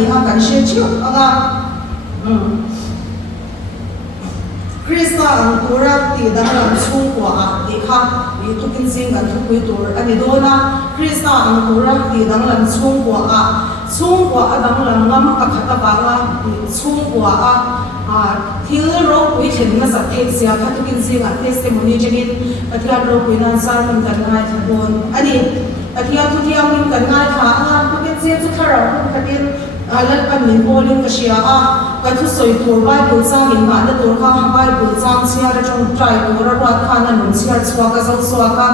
ani a kan she chu anga Krista ang turak ti danglam chung kwa a dekha ni tukin sing kan thukui tur ani dona Krista ang turak ti danglam chung kwa a danglam ngam pakhata banga chung kwa a thil ro pui thin ma sak thek sia kha tukin sing a testimony jenin pathian ro pui nan san kan kan ngai thon ani pathian tu thiam nim kan ngai tha a tukin sing chu thara khatin alat pan min bolin ka sia a ka thu soi tur Bible sang in ma na tur kha Bible sang sia ra chong try tur ra kha na nun sia chwa ka zo swa ka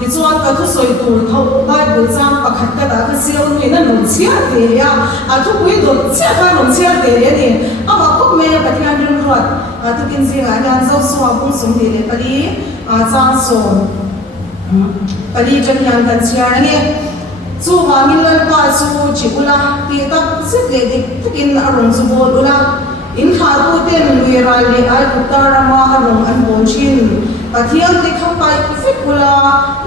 ti chuan ka thu soi tur tho Bible sang pakhat ka da ka sia un na nun sia te ya a thu pui do sia ka nun sia te le ni a ma ko me pathian rin ruat a tu kin sing a yan zo swa bung sum ni le pali a chang som pali jan yan kan sia ni chu ma min lan pa chu chibula ti tak sit le dik tukin arong zu bol ula in kha tu ten lui rai le ai utarama arong an bon chin pathian ti kha pai fit ula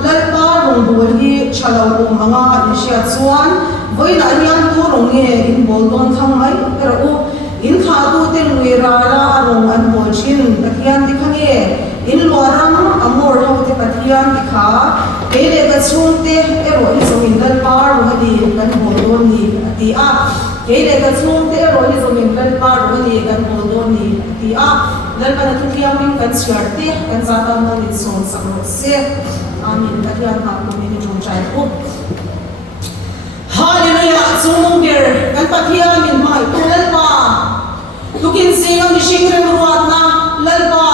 lan pa rong bol hi chalo um anga ni sia chuan voina yan tu rong nge in bol don thang mai pero u in kha tu ten lui ra la arong an bon chin pathian ti kha nge in loram amor ho te pathian ti kha ele ka chung te ero hi zomin dal par ro di kan bol don ni ti a ele ka chung te ero hi zomin dal par ro di kan bol don ni ti a dal pa na tu thiam min kan siar te kan za ta mo ni son sa ro se amin pathian ha ko ni jong chai ko hallelujah chung ger kan pathian min mai tulal pa tukin sing ang shing ren ruat na lal pa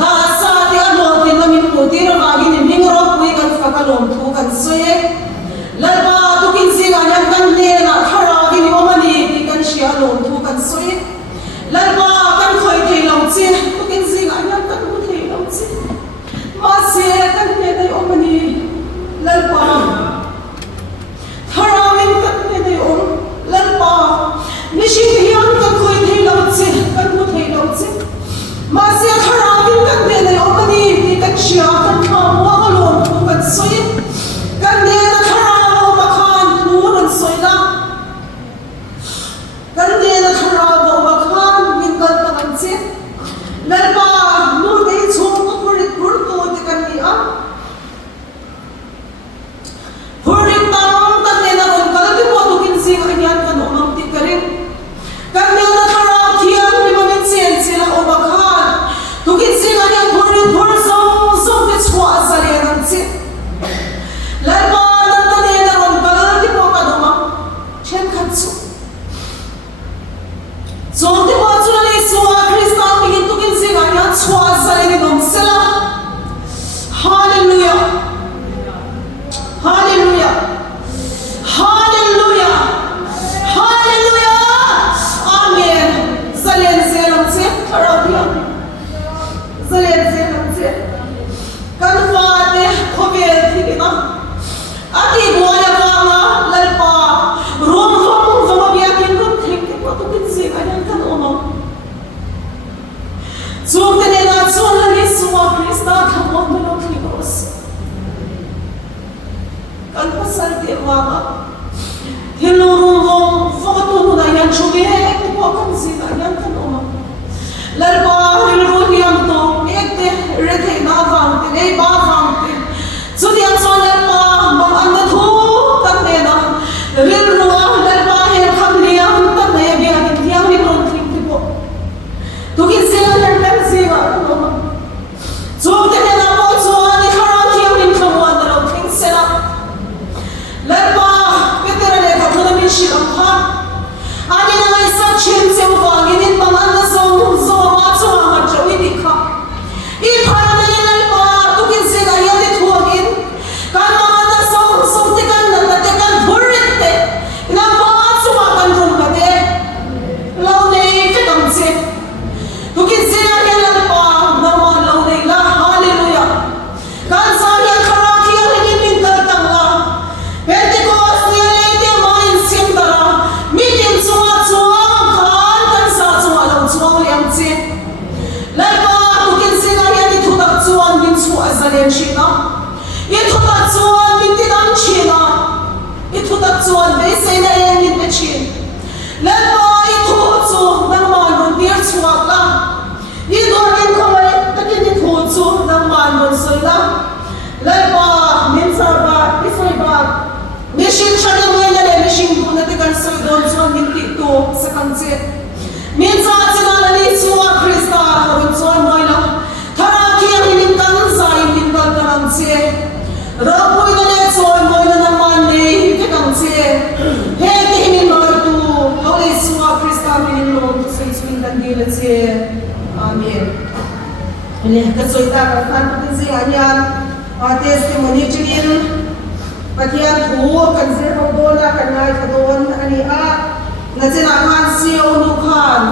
da sa ti ano tin na min ko ti ra magi ni ming ro pui kan fa ka lom thu kan soye lal pa tukin sing ang yan kan ne na thara gi ni omani ti kan sia lom thu kan soye lal pa kan khoi thei long chi tukin sing ang yan kan mu thei long chi ma se kan ne dai omani lal pa thara min kan ne dai om lal pa ni shi hian kan khoi thei long chi kan mu thei long chi ma se thara min kan ne dai omani ti kan sia kan ma wa ga lom thu kan soye kan ne na thara mo ma khan nu ron soi la kan ne na thara mo ma khan min kan ta kan che lal pa nu dei chung ko puri pur to te kan ni a puri tang ta ne na ron kal ti mo tu kin sing a yan kan om ti karin kan ne na thara thian ni ma min chen che la o ma khan tu kin sing a yan puri pur so te chwa sa le nan che lal pa nan ta ne na ron kal ti mo ka do ma chen khat chu so ti mo chu le suwa Krista mi tu kin sing a yan chwa sa le nom sela hallelujah hallelujah hallelujah hallelujah amen zalen zelam se karabia zalen zelam se kan faate khovel thikina ati boya banga lalpa rom vom bia kin kun thik ko tu kin se ayan kan oma zum te na chon la ni suwa Krista khamon no thikos kan pasal te wanga hilurum vom tu na yan chuge ek ko kan se ayan kan oma lalpa hilru niam to ek te rethe na wang te nei ba wang te so diam son lalpa bang an na thu tak ne na ril ruwa lalpa he kham liam tak ne bia ni thiam ni ron thim ti po tu kin se na kan se ga oma so te na po so ni kharan thiam ni khamwa na ro thing se na lalpa petera le ka thuna min shi am kha ani na ngai sa chen se wa ngi nin bang an na zo ma chu ma chawi di kha i phara na ni lalpa tu kin se ga ya le thuagin kan ma na so te kan na te kan burit te na ma chu ma kan rum ka te lo nei te kam se tu kin se ga ya lalpa na ma lo nei la hallelujah kan sa ya khara ki ya ni min ta tang la Pentecost ni le te ma in sim dara mi tin chuwa kan kan sa chuwa lo chuwa liam che lalpa tu kin se ga ya ni thu tak chuan min chu azalen china i thu tak chuan min tin an china i thu tak chuan be se na yan min be chin sang che min cha chana ni chuwa Krista harun chuan moi la thara khiang min kan zai min kan kan che ra pui na le chuan moi na man nei ke kan che he ti min noi tu ho le chuwa Krista min lo tu sei chuin kan di le che amen le ka choi ta ka khan tu ji anian a testimony chin Patian thu kan se ro do na kan ngai khadon ani a na chena khan sio nu khan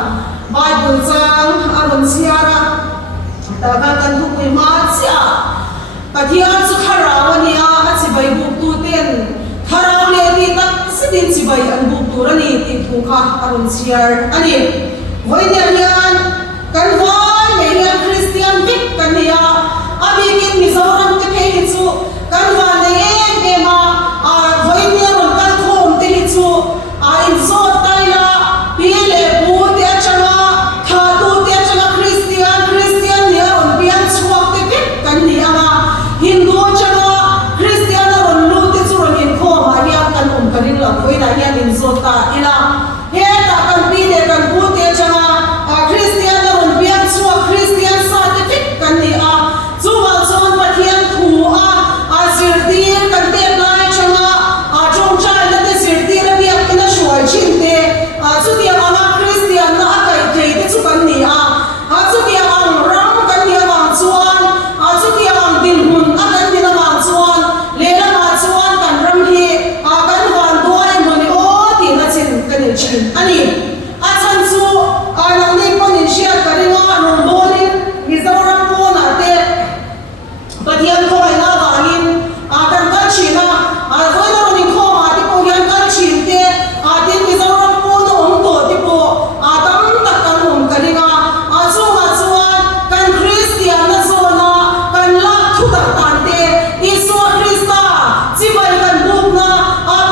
Bible chang aron siara ta ga kan thu pui ma cha Patian chu kharaw ani a chi bai bu tu ten kharaw le ti tak sidin chi bai an bu tu rani ti thu kha aron siar ani hoi ne yan kan vai me yan Christian vik kan ya abi kin mizoram te pe chu kan va ne ma a voi ne ron kan khom te hi chu a in zo tai la pile bu te changa tha tu te changa Christian ne ron pian chuak te pek kan ni ama Hindu changa Christian ron lu te chu ron in khom a ya kan kan rin la voi na ya in zo ta ila he ta kan pile kan bu te changa a Christian ron pian chuak Christian sa te pek kan ni a chu ma chon pathian thu a sirtir kan te lai changa a chong chai na te sirtir a biak ina shuai chin te a chu ti ama Christian na akai thei te chu kan ni a chu ti ang ram kan ni awang chuan a chu ti ang din hun a kan ni awang chuan le la ma chuan kan ram hi a kan wan doi mo ni o ti na chin kan ni chin ani a chan chu a nang ni pon in shia karinga rong bolin mi zoram po na te Patian ko ay nagangin kan china voi na rin ko ati po yan kan chinte atin mizoram po noong to tipo tam takkan kalinga chuan kan Christian na zona kan lak thutak tante iso Krista sibay kan buk na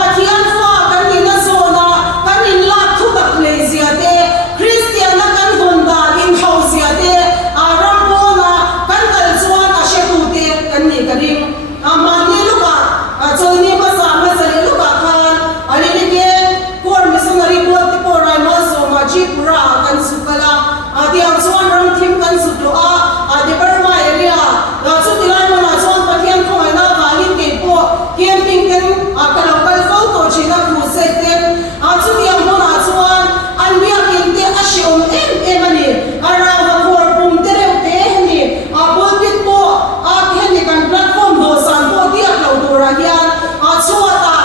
Patian fa kan ina zona kan in lak thutak le ziate Christian na kan gunda in house ziate ram po na kan kalchuan ashetute kan ni karing amani luka choni masa masale luka khan ani lege por missionary board te por ai ma so ma ji pura kan sukala adi ang chuan ram thim kan sutlo adi barma area chu tilai mo na chuan pathian ko ai na galin te po camping ten kalokal fo to china khu se ten chu tiang mo na chuan an bia kin te ashom em ani ara wa por pum te reu te ni bol pit po hen ni kan platform do san po ti ak lo do ra hian chuata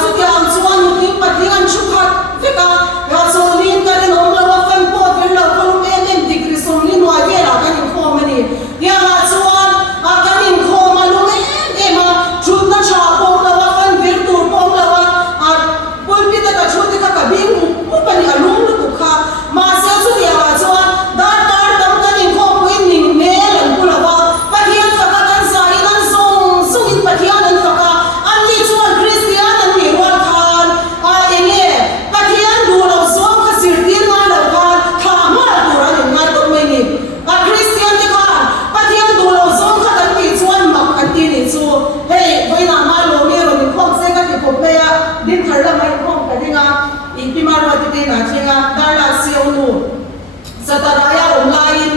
chu tiang chuan nu ti pathian chu khat feka ya so lin ka rin om lo fan po tir lo ko em degree som ni noi ve la kan kho mani ya chuan kan in kho ma lu em chut na cha po lo fan vir tu po lo pol pit ka chu ti ka bi mu pani alum lu kha ma se chu ya chuan dar dam kan in kho po in ning me lan pu lo pathian fa ka kan sa in an song in pathian an fa ka an ni chuan Christian an ni wan khan enge pathian du lo som ka sir tin ma lo khan tha ma tu ra ni ngai to me ni Christian ni khan pathian du lo som ka kan ti chuan mak kan ti ni chu hey voi na ma lo me ro ni khom se ka ti khop me ya din thar la mai khom ka dinga in pi ma ro ti te na chenga dar la sio nu sataraya online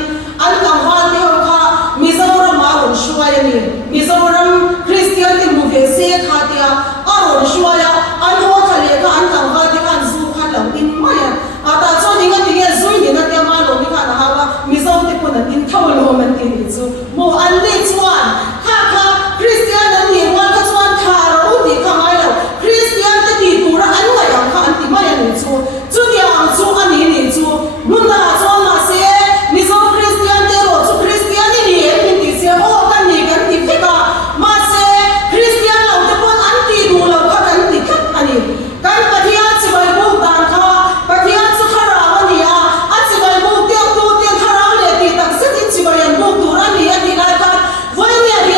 an kam hal ti ho kha mizoram ma ron shuaya ni mizoram Christian ti mu ve se khatia aron shuaya an ho khale ka an kam hal ti kan zu khan lo in maya ata choni nga ti ge zui ni na te ma lo ni kha na ha mizom ti ko na tin thau lo man ti ni chu mo an le chuan kha Christian an ni wa ka chuan kha ro ti kha mai lo Christian te ti tu ra an wa yang kha an ti ma ya ni chu ti ang chu ani ni chu mun na chuan ma se mizom Christian te ro chu Christian ni em ti se o kan ni kan ti fika ma se Christian lo te pon an ti du lo kha kan ti khat ani kan pathian chi bai bu dan kha pathian chu khara wa ni a chi bai bu te tu te khara le ti tak se ti chi bai an bu tu ra ni ani la ka voi ni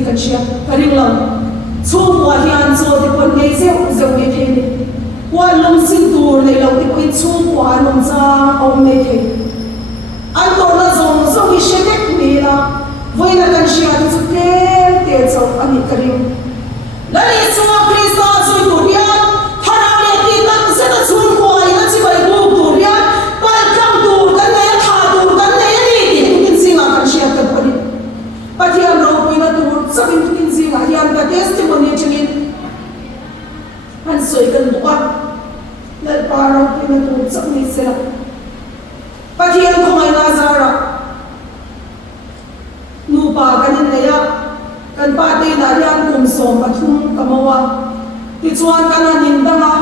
ti kan sia karing lo chu wa hian zo ti kon nei zeu me the ni wa lom sin tur nei lo ti ko chu wa lom cha om me the an to na zong zo hi shedek ni la voi na kan sia ti chu te zo ani karing la ni chu Krista zo tur ya thara le ti tak se ta chun ko ai na chi bai bu tur ya pal kam tur kan ne tha tur kan ne ni ti kin singa kan sia ta bari pathian ro pina tur sabin kin singa hian ka testimony chinin an soi kan duwa la paro pina tur sabni sela pathian ko mai na zara nu pa kan ne ya kan pa te na yan kum som pathum kamawa ti chuan kan anin danga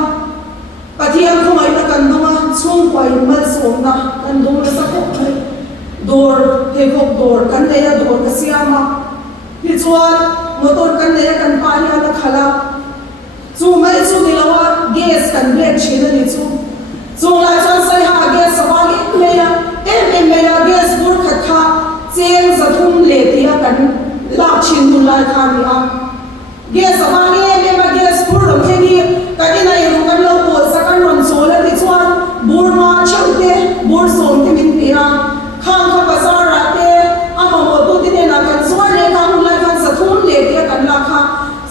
pathian ko mai na kan duma chung kwai mal som na kan dum na sakop mai dor he kop dor kan ne ya dor ka siama ti chuan motor kan ne ya kan pa ya na khala chu mai chu ni lawa gas kan black china ni chu lai chan sai ha gas sawali me ya me ya gas bur khat kha cheng zathum le tia kan la chin du lai kha ni a gas sawali me ma gas bur ro the ni kan ina yu kan lo po sa kan ron so la ti chuan bur ma chaute bur som ti min pira khang kha bazar ra te ama mo tu ti ne na kan so le ka hu lai kan zathum le tia kan la kha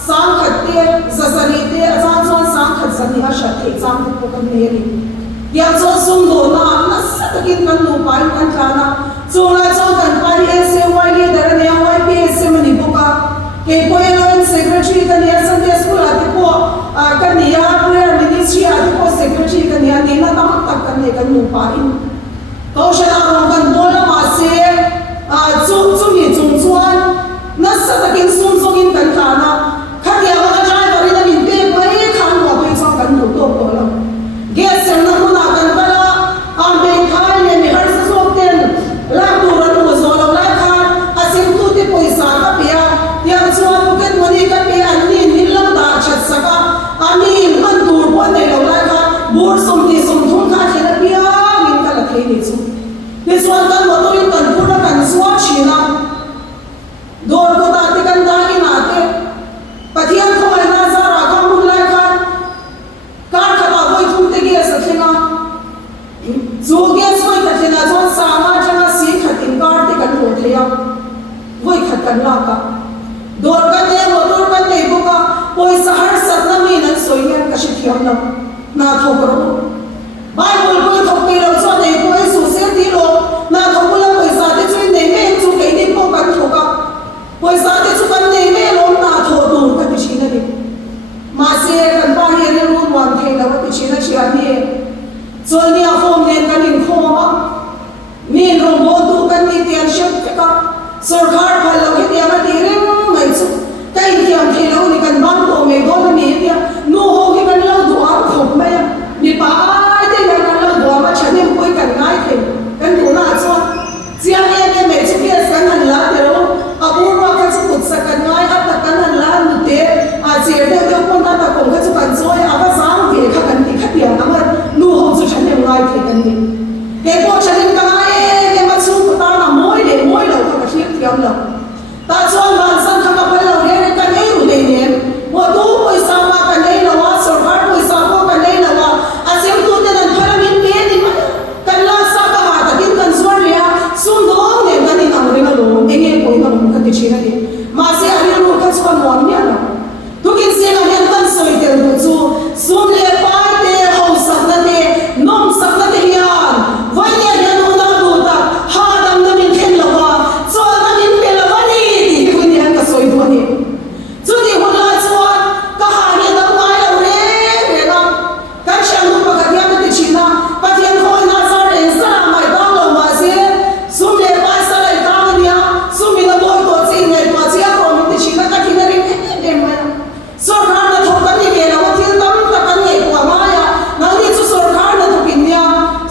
sang khat te zasani te azan so sang khat zani a sha te chang ko kan ne ri ya zo sum do na na sa takin kan lu pai kan kana chula chong kan pai se wai le dar ne wai pe se mani boka ke poelan secretary kan ya sunday school ati po kan ya prayer ministry ati po secretary kan ya ni na tam tak kan ne kan lu pai ko sha na kan bola ma se chu ni chung chuan na sa takin sum song in kan kana khat ya ma driver ina min pe pai khan wa pai chong kan lu to ko la gas sem na kuna kan kala ambe khai ne mi har sa so ten la tu ran mo zo lo la kha asim tu te poisa ka pia ya chuan buket moni ka pe an ni min lam da chat saka ani man tur po ne lo la kha bur som ti som thum kha thela pia min ka la thei ni chu ni chuan kan mo to in kan pura kan suwa china dor ko ta te kan da ki na te pathian ko ai na za ra ka mun la kha kar kha ba voi thum te ge sa thena zo ge soi ka thena zo sa ma changa si khatin kar te kan ho theya voi khat kan la ka dor ka te motor kan te bu ka poi sahar sat na mi nan soi yan ka shi thiam na na thok ro bible ko thok pe ro so nei poi su se ti lo na thok la poi sa te chui nei me chu ke ni ko kan thoka poi sa te chu kan nei me lo na tho tu ka ti chi na ni ma se kan pa hi ri ru wan the la ti chi na chi a ni chol ni a form nen kan in khoma min ro bo tu kan ni tian shep ka sarkar phal lo ke ma ti rem mai chu kai tiam the lo ni kan bang to me go na mi ya no ho ki kan lo du a khop mai ni pa ai te ya kan lo du ma chani koi kan ngai the kan du na cho chia ne me chu ke san han la te ro apurwa ka chu put sa kan ngai a ta kan han la nu te a che de de kon ta ta kon ka chu kan choi a ba sang ve kha kan ti kha tiam ama nu ho chu chani ngai the kan ni ke ko chani ka ngai ke ma chu ta na moi lo ka ka thiam tiam lo ta chuan ban san kha ka pal lo re kan ei ru le ne mo tu poi sa ma kan ei lo wa sarkar poi sa ko kan ei lo wa a sem tu te nan phara min pe ni ma kan la sa ka ha ta kin kan swar ya sum do ne kan ni ang ringa lo enge poi na mo ka ti china ni ma se a ri ru ka chuan mo ni na tu kin se na hen kan soi tel bu chu sum le pa te ho sak na te nom sak na te hian vai ne hian no na du ta ha dam na min khen lo wa cho na min pe lo wa ni ti ku ni han ka soi du ni chu ti hon la chuan ka ha ni dam ngai lo re na kan shan du pa ka ya ti china pa thian khoi na sa re sa mai ba lo ma se sum le pa sa lai ka ni ya sum mi na boy to chi ne to chi a ko mi ti china ka ki na ring ne ma so ra na tho ka ni ke na wa thil tam ta kan ni ko ma ya na ni chu so ra na to pin ya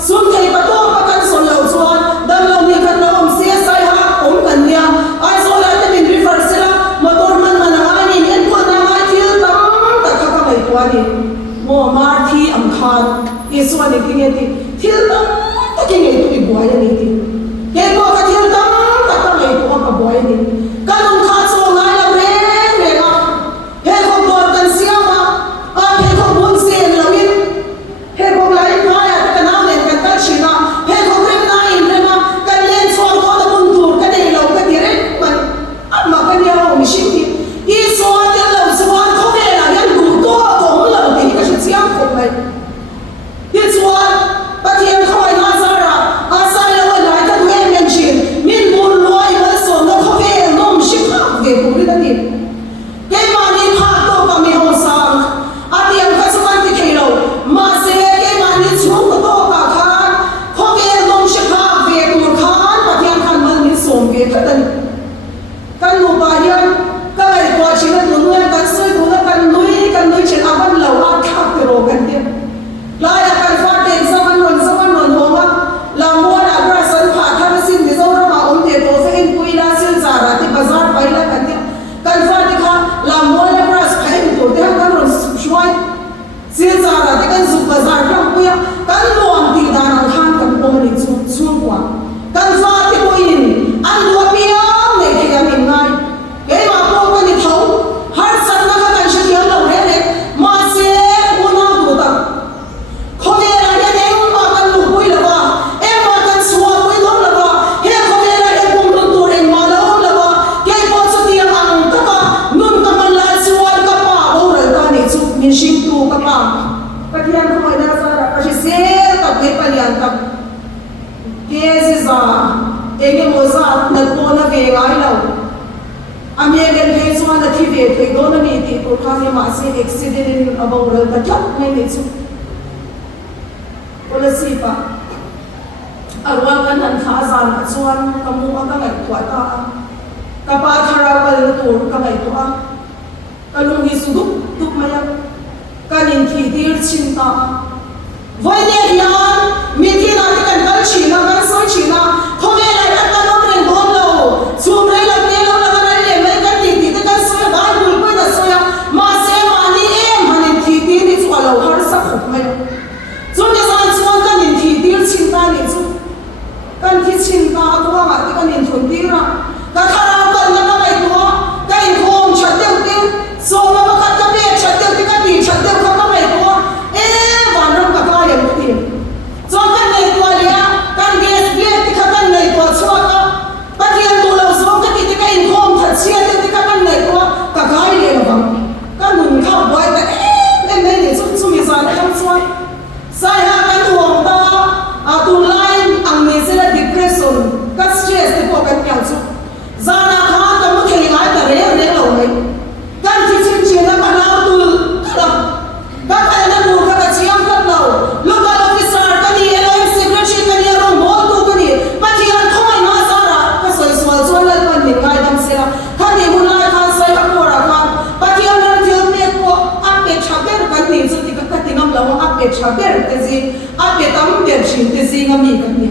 sum thei pa to pa kan so lo chuan dan lo ni kan lo om se sai ha om kan ya ai so la te min refer se la motor man man ai ni en ko na ai thil tam ta kha ka mai ko ni mo ma thi am khan yesu ani ti nge ti thil tam ta ki nge tu i boy ani ti ke ko ka thil tam ta ka mai ko ka boy ni ka lum kha so ngai la re về ngái lâu anh em lên thấy cho anh thì về thấy đó là mình thì tôi khám thì mà sẽ accident ở bầu rồi ta chắc ngay đấy chứ có là gì pa ở ngoài cái này khá gian cả chuan kamu cái ngày tuổi ta cái ba thara cái tuổi cái ngày tuổi cái lùng hi suduk tuk maya cái nhìn thì tiêu chín ta vậy nên hiện mình thì là cái cần chỉ là cái số chỉ là không phải là cái nóเป็นđồn lâu chùm đấy là cái nó là cái này mấy cái thì cái số là cái bùi bùi là số là mà xem mà đi em mà nhìn thì thì chùa lâu har sắc khóc mày chùm cái sao chùm cái nhìn thì tiêu chín ta nhìn chùm cái thì chín ta cũng là cái nhìn thuần tiêu ra cái thằng nào cần cái này đó cái nhìn không chặt tiêu tiêu số mà cái bé chặt tiêu cái gì chặt tiêu cái này đó và nó cả cái điểm tiền cho cái này qua đi cái gas bill thì cái này qua cho cái tiền tu lâu số cái income thật chia thì cái này qua cả cái điểm bằng cái nung khắp vậy cái em này giúp chúng mình giải không cho sai ha cái tuồng ta tu line ang này sẽ là depression cái stress thì có cái nhau chứ ra là khá cái một thời ngày ta đấy lâu đấy cái thì chính là cái nào tu cái cái này nó cái chiang cái lâu local officer cái gì LM secretary cái gì rồi mall tu cái gì mà thì anh không ai nói ra cái soi soi cho nên là mình ngay đâm xe cái gì muốn lại cái sai cái qua cái mà thì anh đang thiếu biết của update chả biết cái gì chứ thì cái tiếng âm lâu update chả biết cái gì update tấm biệt chỉ cái gì ngâm gì cái gì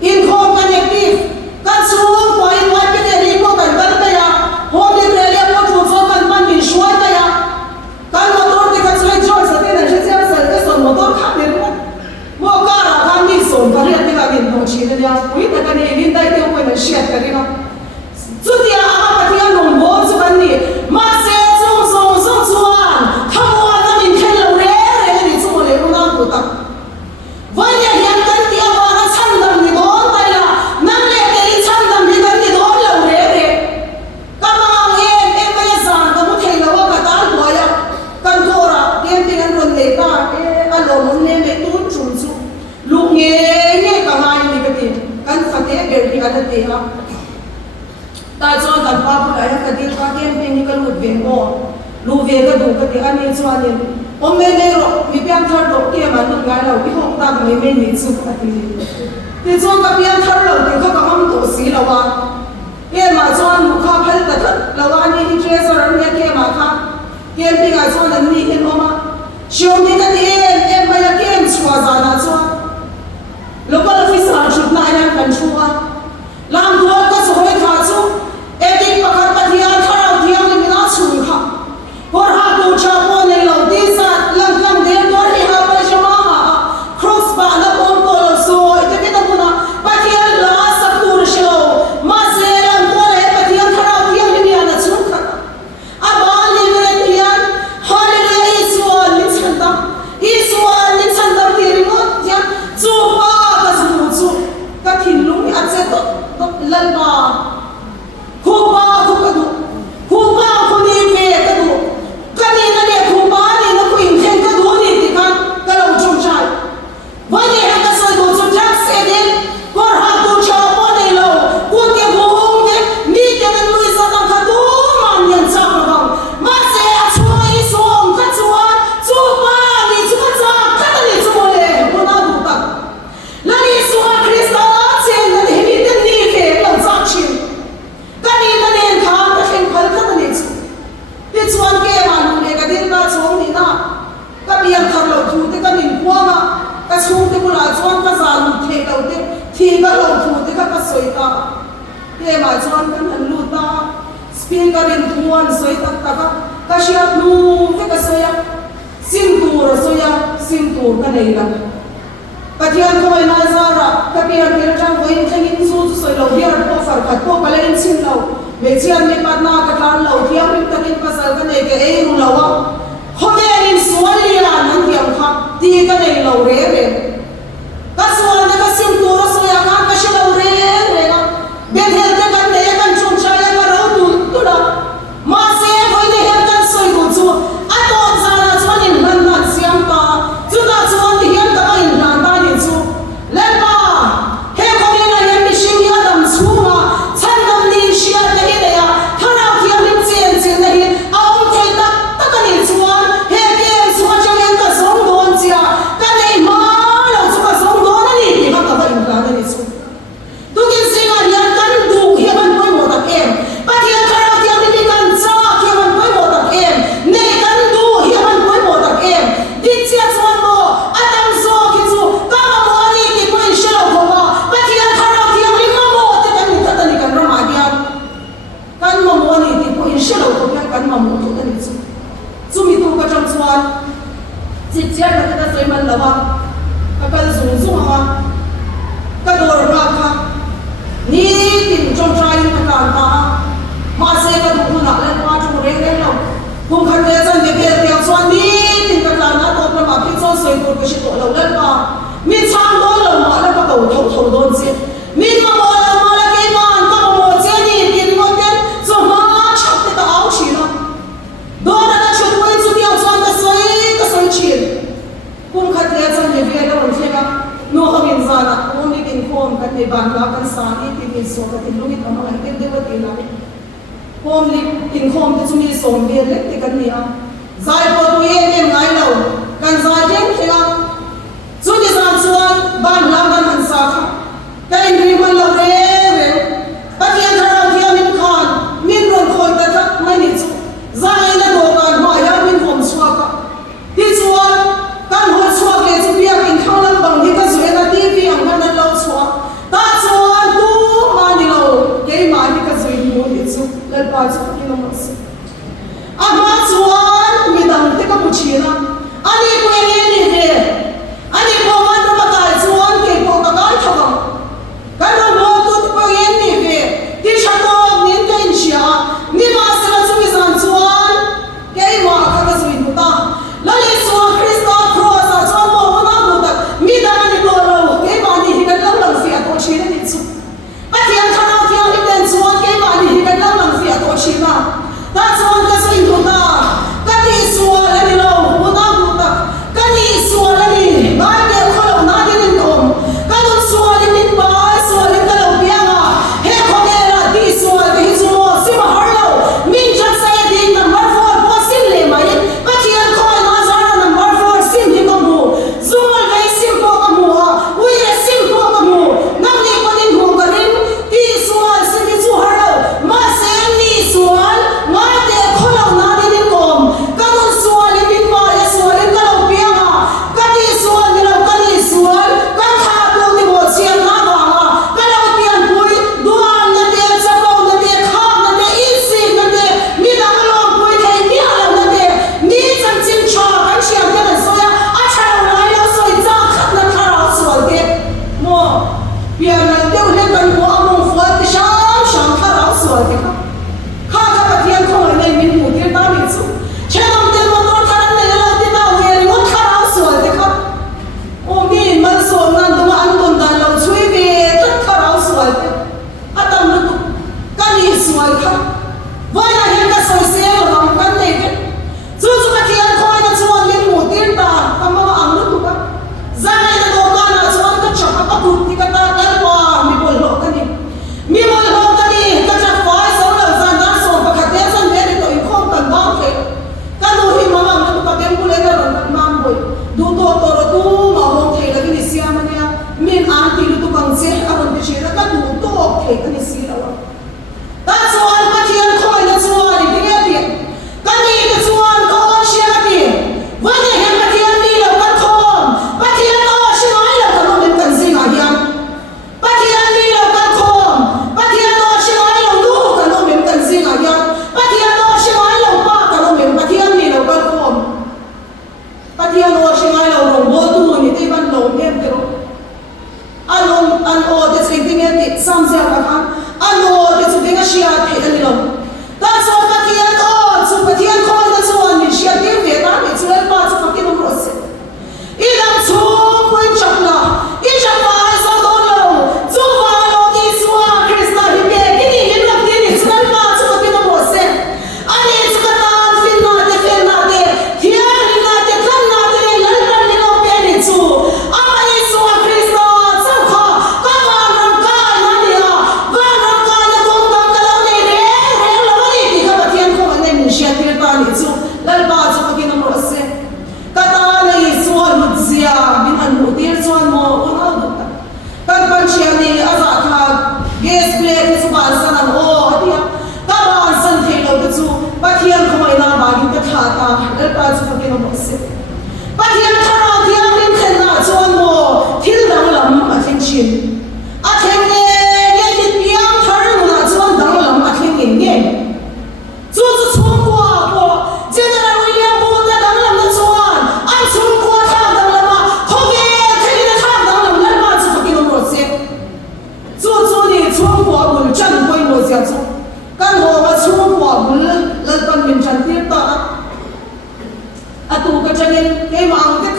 income connective cái số của anh ngoài cái gì có cần vấn đề à hôm nay về liệu có chủ số cần ban bị suy cái à cái motor thì cái xoay tròn sẽ thế này sẽ sẽ cái số motor khác đến không mua cả là cái đi số cái này thì cái điện đồng chí này à quý cái này đi đây tiêu quên là share cái này chút thì cái thì anh nông bố chút cái này mà sẽ xong xuan không muốn là mình thấy lâu đấy cái này xong rồi nó đang tụt tập với nhà hiện cái tiêu vào nó chăn đầm thì đó tay là năng lượng cái chăn đầm thì cái gì đó lâu đấy các bạn em bây giờ có một thầy là cái tal boy kan thora em thì anh còn lấy ta anh lo muốn nên để tốn chung chung lúc nghe cả ngày thì cái gì kan phát hiện được thì anh thấy ha tại sao kan pa phụ lại cái gì cái em thì cái lúc về ngô lúc về cái đủ cái gì anh ấy cho anh ấy ông mẹ này rồi bị biến thar độ kia mà lúc ngày nào bị hông ta mẹ mẹ nhìn chung cái gì thì cho cái biến thar rồi thì có cái tổ xí là wa em mà cho anh lúc khác phải là wa anh ấy treasure anh ấy kia mà khác em thì cái cho anh ấy em mà chiều thì cái em bây giờ em xóa ra là cho local officer chụp lại anh cần chụp làm thuốc có số hơi khá chú em đi bắt các bạn thiang thao thiang thì mình đã chụp khá por ha tu cha po này lâu đi sa lần lần đến đó thì ha bây giờ mà cross bar là bốn tô lâu số cái tâm của nó bắt thiang là sắp tu được lâu mà sẽ làm po này bắt thiang thao thiang thì mình đã chụp khá abang ni mình thiang hallelujah Israel mình chân tâm thì remote thiang chụp cái gì chụp cái thìn lúng ăn sẽ tốt lần mà khu ba khu cái đủ khu ba khu đi về cái đủ cái này là để khu ba này nó quyền thêm cái đủ này thì cái lòng trông trai với này là cái sợi đồ trông trai sẽ đến còn hàng đồ trâu bao này lâu quân kia vô hông nhé mi cái này nuôi ra làm cái đủ mà nhận ra được không mà sẽ chui xuống cái chui ba đi chui cái này chui lên quân nào đủ tận là đi xuống Christa trên là để mi tên đi về làm sao chịu cái này là nên khám cái hình phật cái này chui thì chuan kia mà nụ này cái tin ta xuống thì na cái biếng thằng lâu thu thì cái nhìn qua mà cái xuống thì cũng là chuan cái già lụt thế đầu tiên thì cái lâu thu thì cái sợi ta thế mà chuan cái hình lụt ta spin cái điện thuần sợi ta cái siết nu cái sợi sim tu cái này là cái thiang không ai nói ra cái biếng cái trang với cái nhìn số sợi lâu biếng có phải cái có cái lên xin lâu về chiang mi pat na ka tlan lo thiam mi takin pasal ka nei ke ei ru lawa home in suali la nan thiam kha ti ka nei lo re ka sual na ka sim tu ro so ya ka shi lo re ga ben hel ka kan nei kan chum cha ya ka ro tu da ma se voi ne hel kan soi go chu a to za na chuan in man na siam ta chu na chuan ti hian ka in na ta ni chu le ba he ko ni na yan mi shing ya dam chu ma chan in shelo to kan ma mu to ni chu mi tu ka chang chuan chi chia ka ta zoi man lawa ka ka zung zung ha ka dor ra kha ni tin chong trai ka kan ta ma se ka du na le pa chu re re lo kum khan le chan ke ke chuan ni tin ka kan na to ma ki cho soi to ka shi to lo le pa mi chang do lo ma le ka ko tho tho don chi mi ma mo la ma la ke man ka mo che ni tin mo ten so ma chak te ta au chi na do na na chu ko chu ti au chuan ka soi chi kum khat le chan le ve lo che ka no ha min za na o ni tin khom ka te ban la kan sa ni ti ni so ka tin lu ni ta ma la te de wa ti na khom ni tin khom te chu mi som ve le te kan ni a zai po tu ye ne ngai lo kan za jen che ga chu ni zam chuan ban la kan han sa kha kai ni man lo re re pa tian tha ra thia min khan min ron khoi ta tha mai ni chu zai na do kan ma ya min khom chua ka ti chuan kan ho chua ke chu pia kin khang lam bang ni ka zui na tv ang kan lo chua ta chuan tu ma ni lo ke ma ni ka zui ni ni chu le pa chu ki lo mas ama chuan mi dang te ka mu chi na ani ko ni ve ani ko man ma ta chuan ke ko ka kai thawa kan lo tu ko yen ni ve ti sha to nin ka in sia ni ma se la chu mi zan chuan ke ma ka ka zui nu ta la le so Krista cross a chuan mo na nu ta mi da ni ko lo ke ma ni hi ka lo lang sia to chi ni chu pa tian tha na ti ani ten chuan ke ma ni hi ka lo lang sia to chi na ta chuan ka zui nu ta ka ti sual ani lo mo na nu ta ka ni sual ani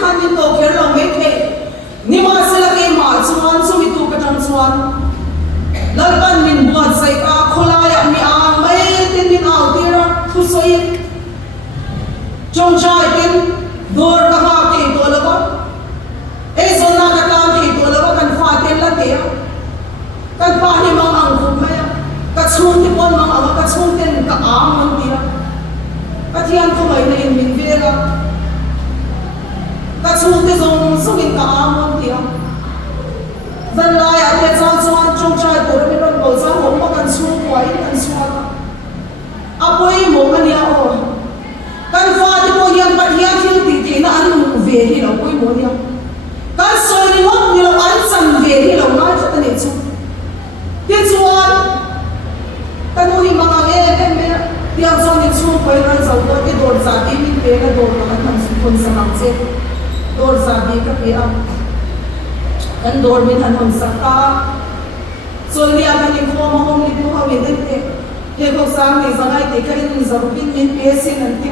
khan min to kher lo me the ni ma sila ke ma chuan chumi tu ka tang chuan lalpan min buat sai ka khola ya mi ang mai tin min au tira thu soi chong chai tin dor ka ha ke to lawa e zona ka kam ke to lawa kan fa ten la te kan pa ni ma ang khum mai ka chung ti pon ma ang ka chung ten ka ang mang tira ka thian ko mai na in min vera ka chung ti zong sung in ka ang mang tira dan lai a te chang chuan chong chai to mi ron bol sa hom ma kan chung kwai kan suwa apoi mo ania o kan fa ti mo yan pa hian thil ti theina an mu ve hi lo poi mo nia kan soi ni mo ni lo an san ve hi lo na cha ta ni chu ti chuan kan mo hi ma nga e me tiang chong ni chu poi ran zau to ti dor sa ti min pe na dor ma kan su kon sa mang che dor sa bi ka pe a kan dor min han hon sa ka sol ni a kan ni ko ma hom ni tu ha we den te he ko sang ni zangai te ka in zaru bin min pe sin an ti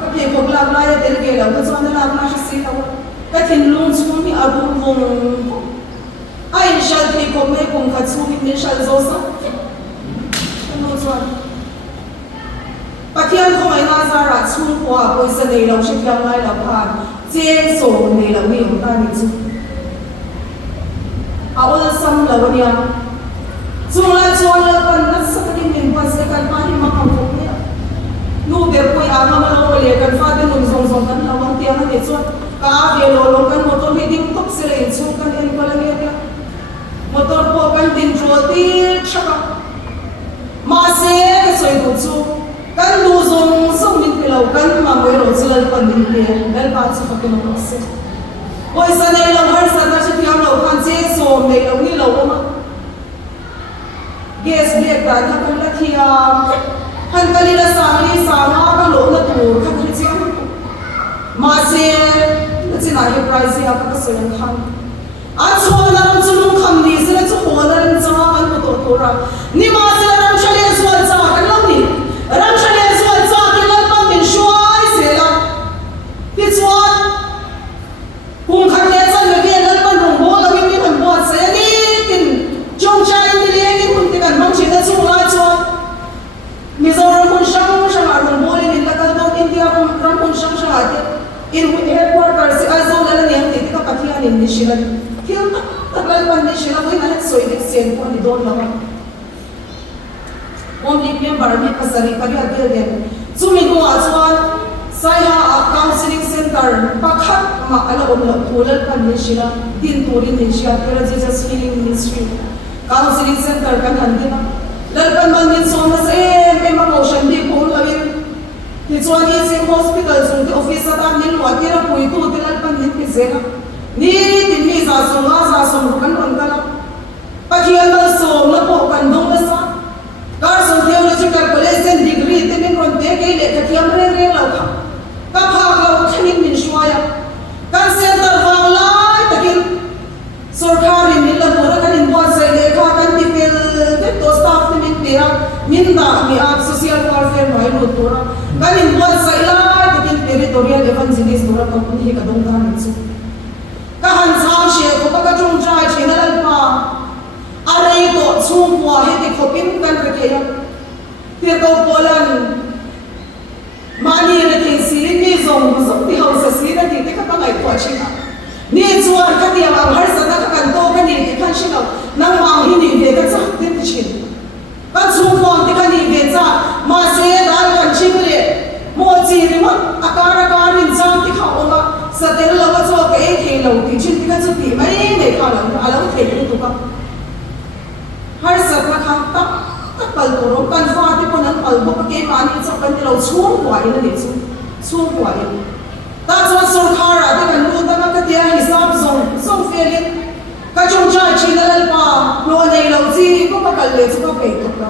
ka pe ko la la ya del ge la ko chuan la ma shi si ta ka thin lung chu mi a bu vong ai shal te ko me kong ka chu mi shal zo sa no chuan pathian ko mai na za ra chu kwa ko sa nei lo shi kyang lai la phan che so nei lo ni ta ni chu a o la sam la wa nia chung la chuan la pan na sa ni min pas se kan pa ni ma ka ko ni nu be poi a ma lo le kan fa de nu zong zong kan la wang tia na ni chuan ka ve lo lo kan motor ni ding tok se le chu kan en ko la ni tia motor po kan din tro ti chaka ma se ke soi du chu kan lu zong zong min pe lo kan ma mo ro chu la pan din pe bel pa chu fa ke no se oi sa nei lo har sa ta chi tiam lo khan che so nei lo ni lo ma gas black ta ta kan la thia han kali la samli sama ka lo na tu ka ni chi ma se na chi na ye price ya ka so yang kham a chho na ram chu lung kham ni se la chu ho na ram cha kan ko to ra ni ma se la ram chale swal cha kan lo ni ram chale swal cha ki la pa min shwai se la ti chuan kung khan le chan le ve la pa rong bo la mi han bo se ni tin chong chai ni le ni kun ti kan mang chi na chu la chuan Mizoram kun shang shang a rong bo le ni la ka do India kun shang shang a te in headquarters si azo la ni ang ti ka pathian in ni shila kil tagal pan ni shila mo na soi de sen ko ni don la on ni pem bar mi pasari pa ga de de chumi ko a chuan sai ha a counseling center pakhat ma ala om la thulal pan ni shila din turin ni shia pera Jesus healing ministry counseling center kan handina lalpan man din so na se me ma ko shan di ko la win ti chuan ni sing hospital chung ti office ta ni lo atira pui tu ti lalpan ni pi zena ni ti mi za so nga za so kan ron kala pathian mal so na po kan dong na sa Carson Theological College degree ti min ron te ke le ka thiam re re lo kha ka pha ka thanin min shwaya kan center wang lai takin sarkari min la pura kan in board sai le kha kan ti pel te to staff ti min pera min da mi ap social warfare mai lo tora kan in board sai lai takin territorial evangelist tora ka kun hi ka dong ka min chu ka han sang she ko ka chung trai china lal pa arai to chung kwa he ti khopin kan re kheya ti ko polan mani re tin si ni zong zong ti ho sa si na ti te ka ka ngai kwa china ni chuan ka ti ang har sa na ka kan to ka ni ti khan shino nang ma hi ni ve ka cha ti chin ka chung kwa ti ka ni ve cha ma se dal kan chi le mo chi ri ma akara ka rin chang ti kha oma sa te lo ka cho ka e the lo ti chin ti ka chu ti mai me kha lo ala the ni tu ka har sa na kha ta ta pal to ro kan fa ti ko nan pal bo ka ke ma ni cha kan ti lo chung kwa ina ni chu chung kwa ina ta chuan sarkara ta kan lu ta ma ka tia hisab zong zong felin ka chung chai china lal pa lo nei lo chi ko ka kal le chu ka pe to ka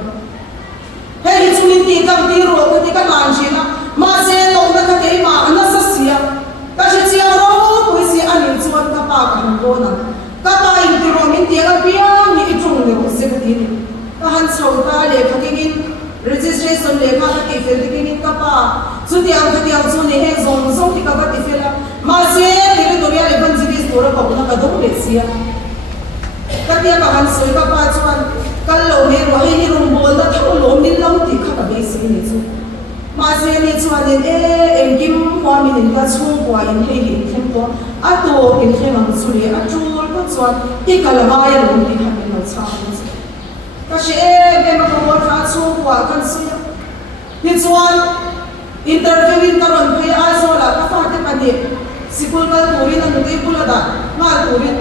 he hi chu min ti kam ti ro ko ti ka nan china ma se to na ka ke ma na sa sia ka chi chia ro ko si ani chuan ka pa ka han ko na ka pa in ti ro min ti ga pia ni i chung le ko se ka ti ni ka han chau ta le ka ke in registration le kha ti fel ti kin ka pa chu ti ang ti ang chu ne he zon zon ti ka ba ti fel ma se ti to ya le ban ji sto ra ko na ka do le sia ka ti ka han soi ka pa chuan kal lo me ro hi rum bol da tho lo min lo ti kha ka be si ni chu ma se ni chuan en em kim hwa min in ka chung kwa in he hi thlem to a to in he mang chu le a chul ko chuan ti ka la ma ya lo ti kha min lo cha ka she be ma ko wa kha chung kwa kan si ni chuan interview in karon phe a zo la ka fa te pa ni sikul kal turin an te pula da ma turin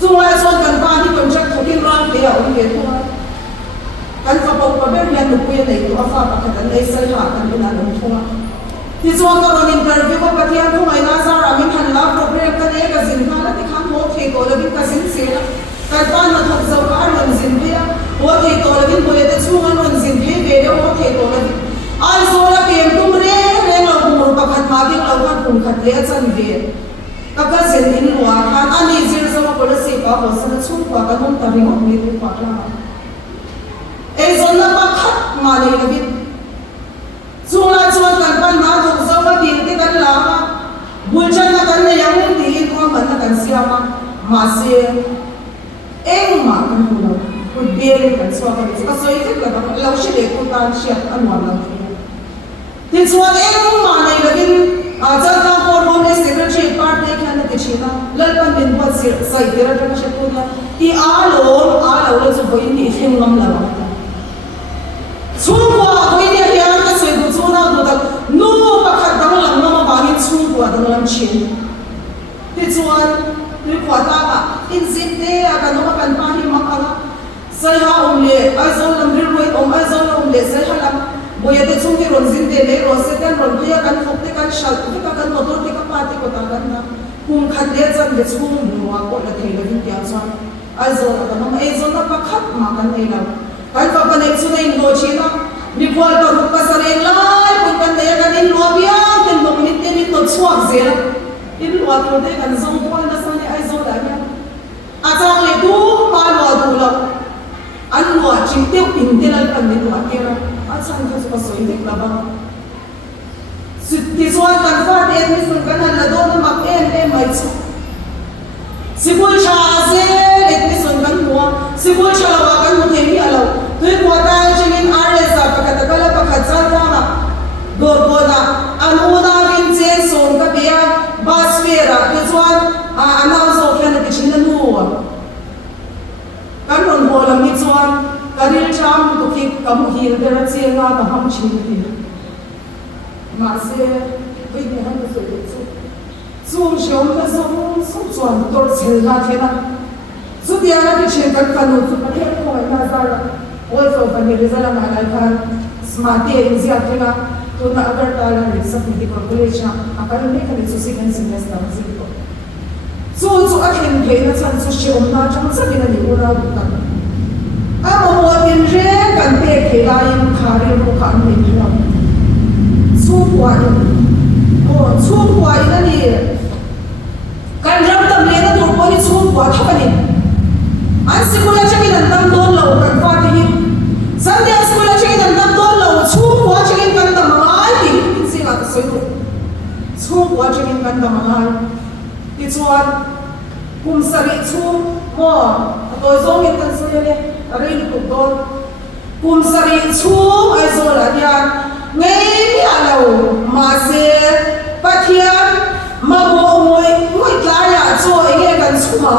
chunga chuan kan pa ni contract thokin ran te a on ke thua kan fa pau pa ber hian nu pui nei to a fa pa khan nei sai ha kan na lo thua ti chuan karon interview ko pathian thu mai na za ra min han la program kan e ka zin na la ti kham ho the to la bin ka sin se la kan pa na thok zo ka ron zin pe ho the to la bin bole te chunga ron zin pe ve de ho the to la ai zo la pem tum re re lo mur pa khat ma ging lo kan kum khat le chan ve ka ka zen in wa khan ani zir zo ko la se pa ho san chung kwa ka nom ta ri ho mi tu pa la e zon na pa khat ma le la bin chunga chuan kan pan na thok zo ma din te kan la bul chan na kan ne yang ti in ko man na kan siama ma se eng ma kan hu lo ku be kan so ka so i ke la lo shi le ku tan shi an wa la ti chuan eng ma nei la bin a chan ka ko rom le secretary part de khan te china lal pan bin pa sir sai tera ta she ko na ti a lo le chu boin ni thlem ngam la ba chungwa boin ni hian ka sei du chu na du da nu pa khat dang lam ma ba ni chungwa dang lam chin ti chuan ni kwa ta ka in zin te a ka no kan pa hi ma ka sai ha le ai zo lam ri roi ai zo lam le sai ha lam boya te chung ki ron zin te le ro se ten ron pia kan phok te kan shal te ka kan motor te ka pa te ko ta kan na kum khat le chan le chung nuwa ko la thei la din tia chuan ai zo la kan ma e zo na pa khat ma kan nei la kan pa pa nei chu nei lo chi na ni kwal ta ru ka sa nei lai kun kan ne kan in lo bia ten bok ni te ni to chuak zel in lo to te kan zong ko na sa ni ai zo la ya a chang le du ma lo du la an lo chi te pin te la kan ni lo ke ra asan ka so so inde klaba ti chuan kan fa te ni sun kan la do na mak em mai chu sikul cha se let ni sun kan huwa sikul cha wa kan mu the mi alo tui ko ta jingin are sa pakata kala pakhat cha ta na do ko na anu na vin chen son ka bia bas fera ti chuan ana zo khan ti chin na nuwa kan ron ho lam ni chuan karil cham tu ki kamu hil dera chenga ka ham chin ti ma se wi ne han so chu chu shom ka so chuan tor chel na thena chu dia na ti chen kan kanu chu pa the ko na za la oi so fa ni rizala ma la khan smart e zia thena tu na agar ta la ri sa ti ko le cha akan ne ka chu second semester zi ko chu a khen ke na chan chu shom na chang sa ni na ni ora du ta a mo in re kan pe ke la in khare ko kan ni ra chu kwa in ani kan ram tam le na tur ko ni chu kwa thapani an sikula chaki nan tam don lo kan fa ti sunday sikula chaki nan tam don lo chu kwa chaki kan tam ai ti si ga so chu kwa chaki kan tam ai ti chuan kum sari chu mo to zong in kan so le ari ni ku don kum sari chu ai zo la ya ngei mi alo ma se pathian ma bo moi tla ya cho e kan chu ma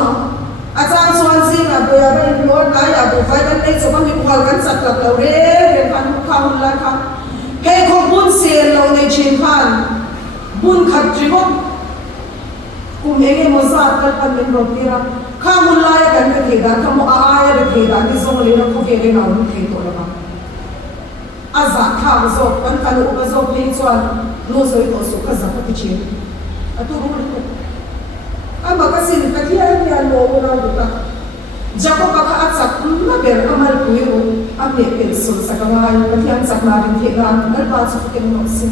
a chang chuan si na be ya be lo tla ya bo vai kan nei cho ma mi kwal kan sat lak lo re kan kham la kha he kho bun se lo nei chin khan bun khat tri ko kum enge mo za kal pan men ro tira khamun la ya kan ke ga ka mo a ya ke ga ni zo le na ko ke re na un ke to la aza kha zo kan kan u zo pe chuan no zo to su ka za ka ti chin atu ru ru ama ka sin ka thia ya lo na du ta jako ka kha achak na ber amal pui ru amne pel sul sa ka mai ka thian chak na din the ga nal ba chu ke no si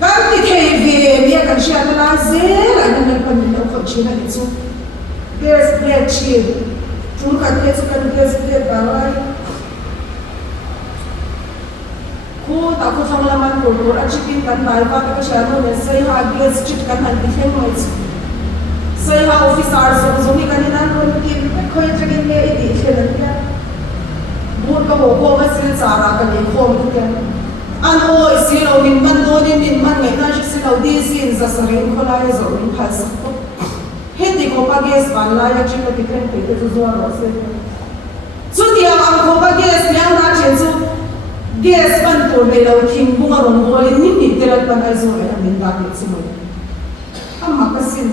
kan ti thei ve mi kan sha na ze la na kan ni ko chi na ni chu there's bread chill chun ka te chu kan there's bread ba lai ku ta ku thang laman tur a chicken kan bai ba ka chano ne sai ha gi street kan han ti hem mai sai ha officer so ni kan nan kon ki khoi chicken ke ti khelan ya bur ka ho ko masil sara ka ni khom ke an o isilo min man do min man ngai na shi lo di sin za sarin khola ya zo min phas hindi ko pa ges ban la ya chi ka ti khen pe tu zo ro se chu dia ang ko pa ges nyang na chen chu ges ban tur me lo thing bunga rong bol ni ni telat pan ai zo ya min ta ke chu mo amma ka sin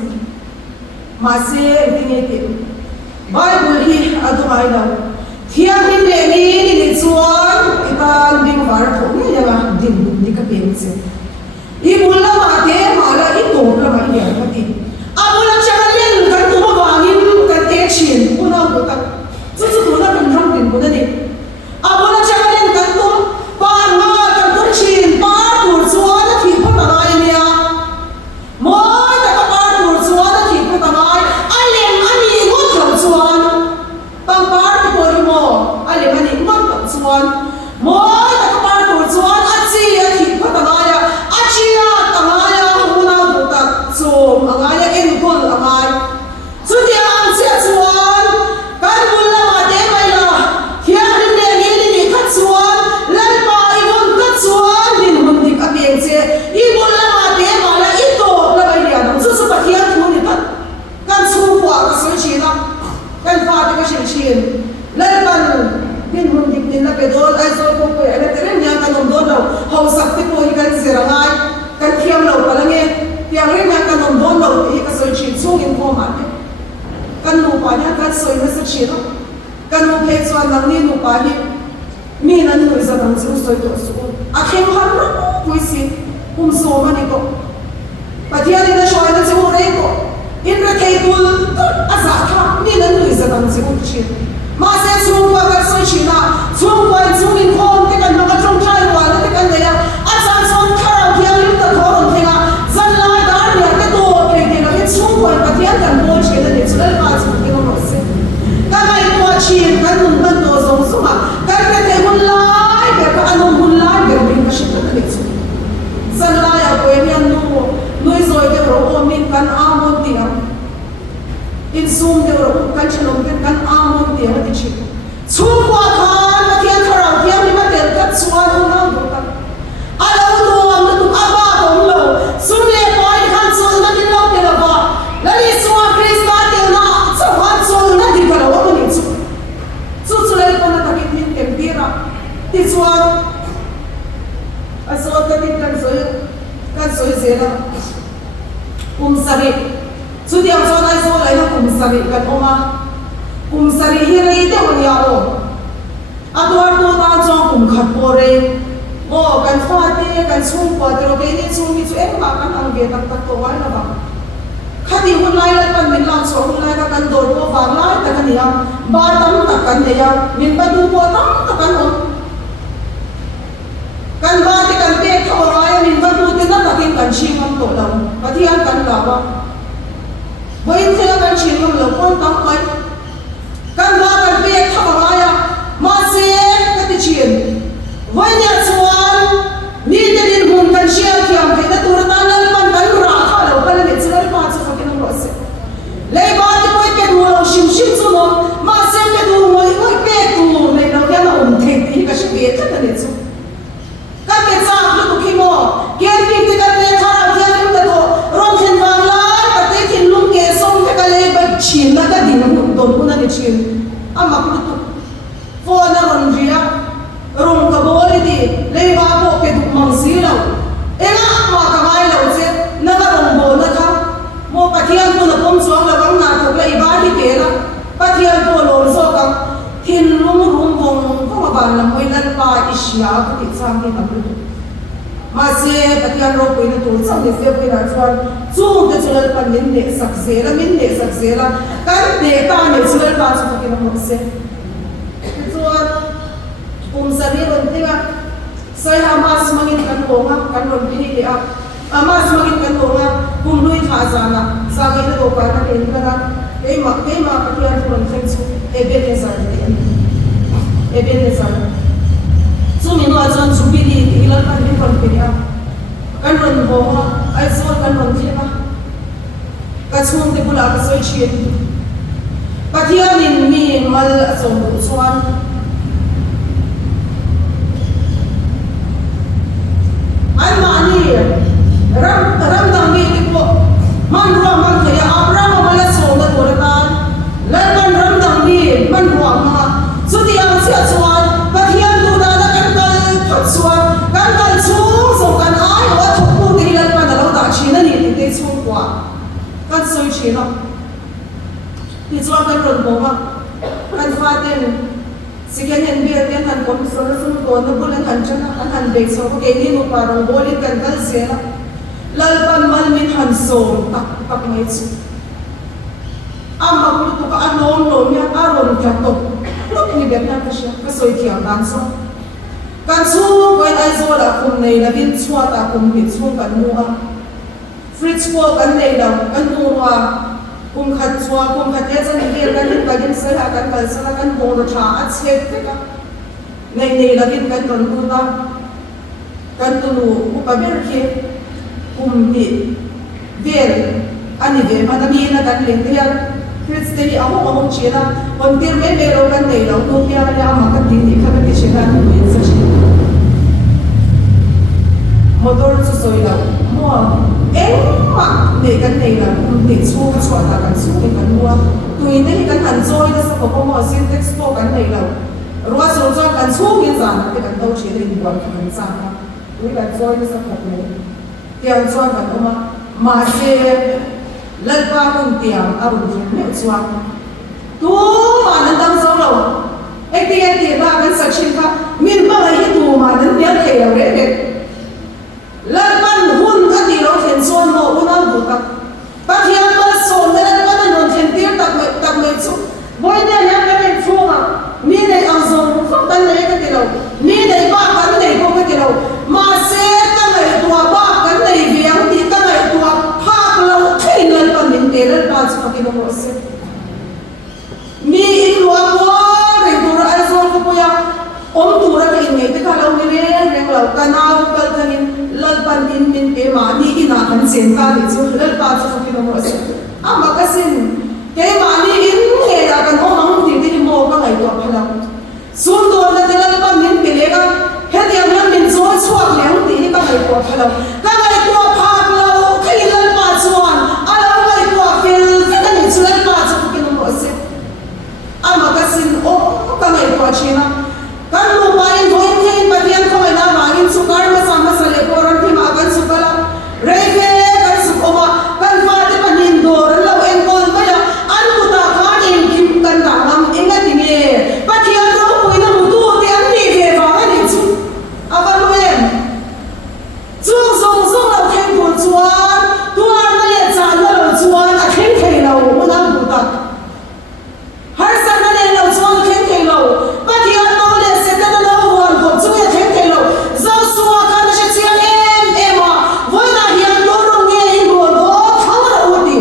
ma se tinge ke bible hi adu ai la thiam ni le ni chuan itan ding var tho ni ya ding ni ka pen se I mulla ma te ma la I to la ma ya ka ti amula chalen kan tu ma wangin kan te chin una ko ta chu chu tu na kan rong din ko ni amula chalen kan tu pa ma kan tu chin pa tu chuan na thi pa ta ai nia mo ta ka pa tu chuan na thi pa ta ai alem ani ngot tham chuan pang pa ti ko ri mo alem ani ngot tham chuan mo ta ka pa tu chuan a chi a thi pa ta ai a chi a ta ai a una ko ta so angaya en gol angai chu dia ang sia chuan kan bul la ma te mai la hian rin le ni kha chuan lai pa I gon ka chuan din hum dik a beng che I bul la ma te ma la I to la bai ya dong chu chu pa hian thu ni ta kan chu kwa ka soi chi na kan fa te ka shin chin lai pan din hum dik ni la pe dol ai zo ko pe ala tere nya ka nom do lo ho sak te ko hi kan zira ngai kan thiam lo pa la nge tiang rin nya ka nom do lo hi ka soi chi chung in ko ma te kan nu pa nya kan soi na sa chi no kan nu phe chuan nang ni nu pa hi mi nan nu za dang chu soi to su a khem han ro pui si so ma ni ko pathian ni na shoi na chu rei ko in ra kei tul a za kha mi nan nu za dang chu chi ma se chung pa ka soi chi na chung pa chung in khom te kan ma ka chung trai wa te kan le ya a chan som khara thiang lim ta thor thenga zan la dar ya te to ke ke la ke chung pa pathian kan bol che na ni chal ma chu ke no se ka mai to chi kan nun ban to zo zo ma kan te te hun lai ke ka anu hun lai ke min ka shi ta ni chu zan la ya ko ni an nu noi zoi ke ro o min kan a mon ti in sum de ro kan chalom kan a mon ti ha ti chi chung kwa khan pathian tharau thiam ni ma tel ka chuan u na bu ta alo do am tu aba dom lo sum le poi khan chul na din lo te la ba la ni suwa krista te na so han chul na di ka lo ni chu chu chu le ko na ta ki min kem ti ra ti chuan a so ka ti kan so zela sari chu dia so nai so lai na sari kan oma sari hi rei te on ya o adwar to ta chong khat po re o kan fa te kan chung po te ro be ni chung ni chu em ma kan ang ge tak tak to wai na ba khati hun lai lai pan min lang so hun lai ka kan dor po wang lai ta kan ya ba tam tak kan ne ya min ba du po tam tak kan on kan ba te kan pe thaw ai min ba du te na takin kan chi ngam to lo pathian kan la ba boin te kan chi ngam lo kon tam pai kan ba kan pe thaw ai ma se ka ti chin vai nya chuan ni te din hun kan shia thiam te na tur ta na man kan ra kha lo kan ni chulai ma chu ka kin ro se le ba ti poi pe du lo shim shim chu no ma se pe du moi pe tu nei lo ya na the ti ka shi pe ta ni chu ka ke cha lu ki mo ke ti te ka te kha ra thia ni ta to ron thin wa la ka te thin lum ke som te ka le ba chin na ka din no don ku na ni chin ama ku tu fo na ron ria rung ka boli di le ba ko pe du mang si lo ena ma ka mai lo che na ka rong bo na kha mo pathian tu na pom chuang la bang na thok le ba di pe la pathian tu lo so ka hin lum rum bong ko ma ban la moi lan pa isya ku ti chang ni na bu ma se pathian ro ko ni tu chang ni se pe na chuan chu te chulal pan min ne sak se la kan ne ta ne chulal pa chu ki na mo se chuan sari ron tinga sai hamas mangin kan honga kan ron phi a hamas mangin kan honga lui tha jana sa ge na do ka na ten kana ei ma pathian ron then chu Ebenezer chu mi no a chon chu bi di pinia kan ron bonga ai zol kan ron thema ka chung te bula ka soi chien pathian in mi mal asom chuan ai mani ram dang mi ti po man ruang man thaya abraham mala som da torakan lan ram dang mi man ruang ma chuti ang sia chuan pathian tu da kan kal phat chuan kan kal chung so kan ai wa thuk pu ti lan pa da lo da china ni ti te chung kwa kan soi china ti chuan kan ron bonga kan faten second hand beer ten han kom so sum ko na bulan han chana han bek so ko ke ni mo parang bolin kan kal sela lalpan mal min han so tak mai chu amma ku tu ka anom no nya aron ka to lok ni bet na ka sha ka soi thiam dan so kan chu ko ai zo la kum nei la bin chua ta kum bi chu kan mu a fridge ko kan nei la kan nu wa kum khat chua kum khat le chan ni kan ni ka din sa la kan kal sa la kan bo ro tha a che te ka nei la bin kan ron tu ta kan tu nu ku pa ber ke kum bi ber ani ve ma da mi na kan le te ya fridge te ni a ho che na kon tir me me ro kan nei lo tu ya ya ma ka tin ni kha ka ti che na ni yin sa chi motor chu soi la mo ma ne kan nei la ti chu chua ta kan su ke kan mua tui ne kan han zoi da sa ko mo sin text ko kan nei la ruwa so zo kan chu min zan te kan do che le ni wa kan sa ka tui kan zoi da sa ko ne tiang chua kan ma se lalpa kun tiang arun je ne chua tu ma nan dang zo lo ti ba kan sa chin ka min ba hi tu ma nan ne ke ya re lalpan hun ka ti lo khen chuan mo unang bu tak pathian ba so ne lalpan an non khen tir tak me chu boy ne ya ka ne chunga ni ne ang zo so kan ne ka ti lo ni ne ba kan ne ko ka ti lo ma se ka ne tua ba kan ne viang ti ka ne tua phak lo khin lalpan min te lalpan chu ka ti lo se mi in lo ko re tu ra zo ko ya om tu ra ka in ne te ka lo ni re lo ka na kal thanin lalpan in min pe ma ni ina kan sen ka ni chu lalpa chu ki no mo se ama ka sin ke ma ni in nge ya kan o mang ti ti mo ka ngai to phala sun do na te lalpan min pe le ka he ti am min zo chuak leng ti ka ngai to phala ka ngai to phak lo khi lalpa chuan ala ngai to fel ka ni chu lalpa chu ki no mo se ama ka sin o ka ngai to china kan lu pa in do in thein pathian ko na ma in su kar ma sa ma sa le poran thi ma kan su kala re fe kan su oma kan fa te panin dor lo en kol ma ya an ku ta kha in kim kan ta ngam enga tinge pathian ro ko ina mu tu te an ni ve va ni chu ava lu em chu zong zong lo khen ko chuan tu an na le chan lo chuan a khen thei lo una bu ta har sa na le lo chuan khen thei lo pathian no le se ta lo wan ko chu ya khen thei lo zo suwa ka na she chiang em a voi na hian do ro nge in bo do thang ra u ti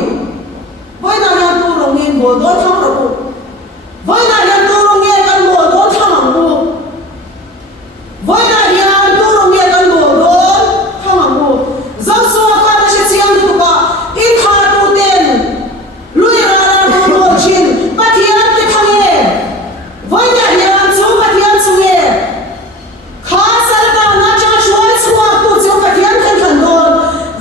voi na hian do ro nge bo do thang ra u voi na hian do ro nge kan bo do thang u voi na hian do ro nge kan bo do thang u zo suwa ka na she chiang tu ka in tha tu ten lui ra ra do ro chin pathian te thang e voi na hian chu pathian chu e kha sal ka na cha shwai suwa tu chu pathian khan khan don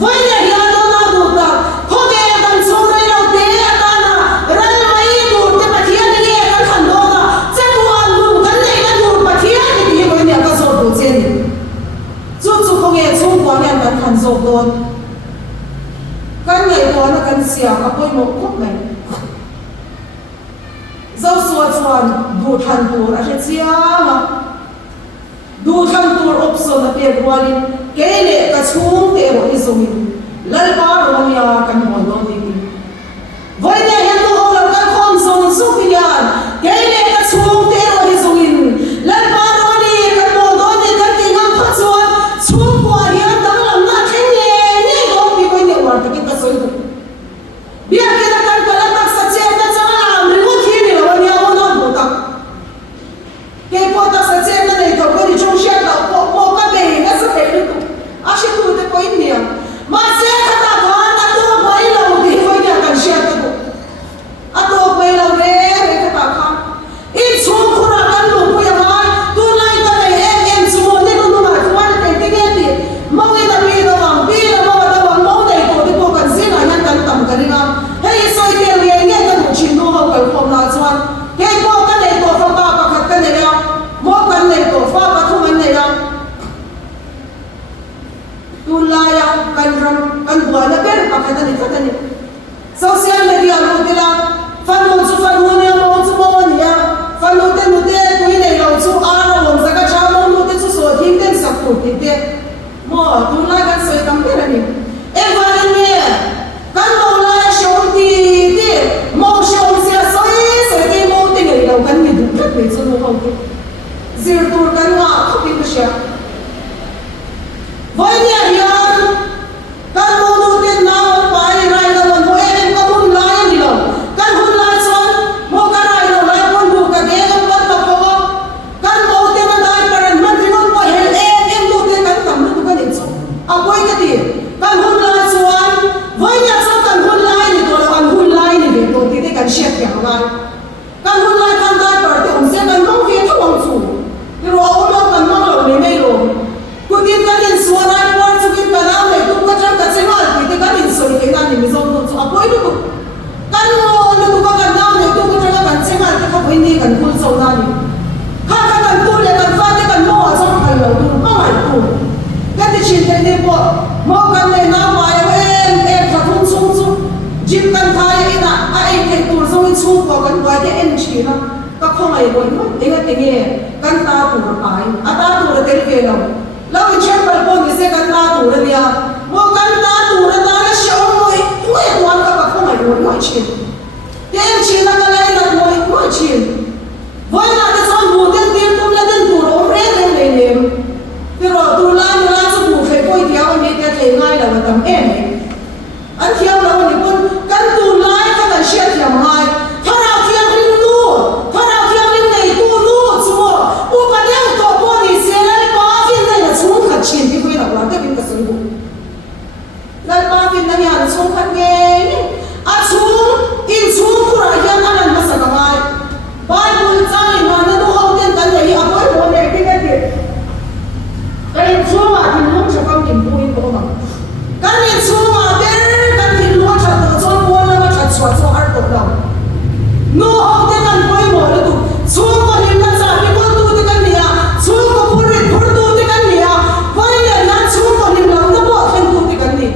voi na hian do na du ta kho ke dan chu rei lo te ta na rai mai du te pathian ni e kan khan do na che tu an lu kan nei na du pathian ni ti voi ne ka zo du chen chu chu kho nge chu ko hian kan khan zo don kan ngai ko na kan sia ka poi mo khop mai zo suwa chuan du than tur a he chiama du than tur opso na pe rualin ke le ka chung te ro izomin lalpa ro ya kan mo lo ni voi ne hian do ho lo kan khom zong su pian ke le ka chung te ro izomin lalpa ro ni kan mo do ni kan ti ngam pha chuan chung kwa hian dang lam na theng ne ni go pi voi ne war ta ki ka soi du bia ke na kan kala tak sa che na cha lam ri wo thi ni lo ni a wo na bu ta ke po ta sa che na nei to ko ni chung sha ta po ka be na sa pe lu cái này cái này social media luôn thế là fan hồn chú fan hồn nha mong chú mong nha fan hồn tên một tên tôi này lâu chú à nó làm sao cái cha mong một tên chú sửa thêm tên sắp tụt thì tên mà tôi lại cái sợi tắm thế này em vào đây nè cái mong lại sống thì mong sống sẽ sợi cái mong tên này lâu cái này đúng rất là chú nó không diệt tôi cái ngã không biết cái gì với nhà hiền cái mong đầu tiên nào phải ra là một em có muốn lại đi đâu cái muốn lại son mua cái này đâu lại muốn mua cái đấy không bắt tập không cái mong tiên mà đại phần mình thì không phải em đầu tiên cái tầm nó cái gì à quay cái gì cái muốn lại son với nhà son cái muốn lại đi đâu là cái muốn lại đi về đầu tiên cái share cái lại cái muốn lại cái đại phần thì ông sẽ cái mong việc không ông chủ rồi ông lo cái mong là mấy rồi cuối tiên cái điện số này quan trọng cái nào này cũng có trong cái sinh hoạt thì cái điện số cái nào thì mình dùng được à quên được cái nó cũng có cái nào này cũng có trong cái sinh hoạt thì không phải đi cái cuốn sổ này khác cái tu là cái phát cái mò ở trong thầy đầu tu không phải tu cái thì chỉ thấy đi bộ mò cái này nào mà em thật không xuống xuống chim cái thay là ai cái tu rồi xuống vào cái ngoài cái em chỉ là các không ai nói tiếng cái nghe cái ta tu là phải à ta tu là cái về đâu lâu chuyện bận bận thì sẽ cần ta tủ lên nhà, mua cần ta tủ lên ta nó xấu mồi, mồi toàn các không phải mồi chuyện, tiền chỉ là cái này là mồi chuyện, với là cái son bù tiền cũng là tiền tủ ốm rét lên này nè, thì rồi tủ lại cho bù phải coi theo anh ấy cái thế ngay là một tấm em ấy, anh theo là một con cần tủ lại các bạn share theo ngay, thằng nào theo linh tu, thằng nào theo linh này tu lu chúa, u bắt đầu tổ bộ thì sẽ lấy xuống khát chiến thì phải làm cái việc sinh vụ, lần ba việc này là xuống khát nghe, xuống in xuống của ai đang làm masa kamai, Bible trái mà nó đâu học tên cái này, à với một này cái gì, cái in xuống mà thì luôn sẽ không tìm bùi của mà, cái in xuống mà cái thì luôn sẽ tự cho buồn là mà sẽ xóa xóa hết đầu, nó học tên cái bùi một là tụ, xuống mà nhìn nó sao thì con tụ thì cái gì à, xuống mà bùi tụ thì cái gì à, với là nó xuống mà nhìn nó bỏ thêm tụ thì cái gì,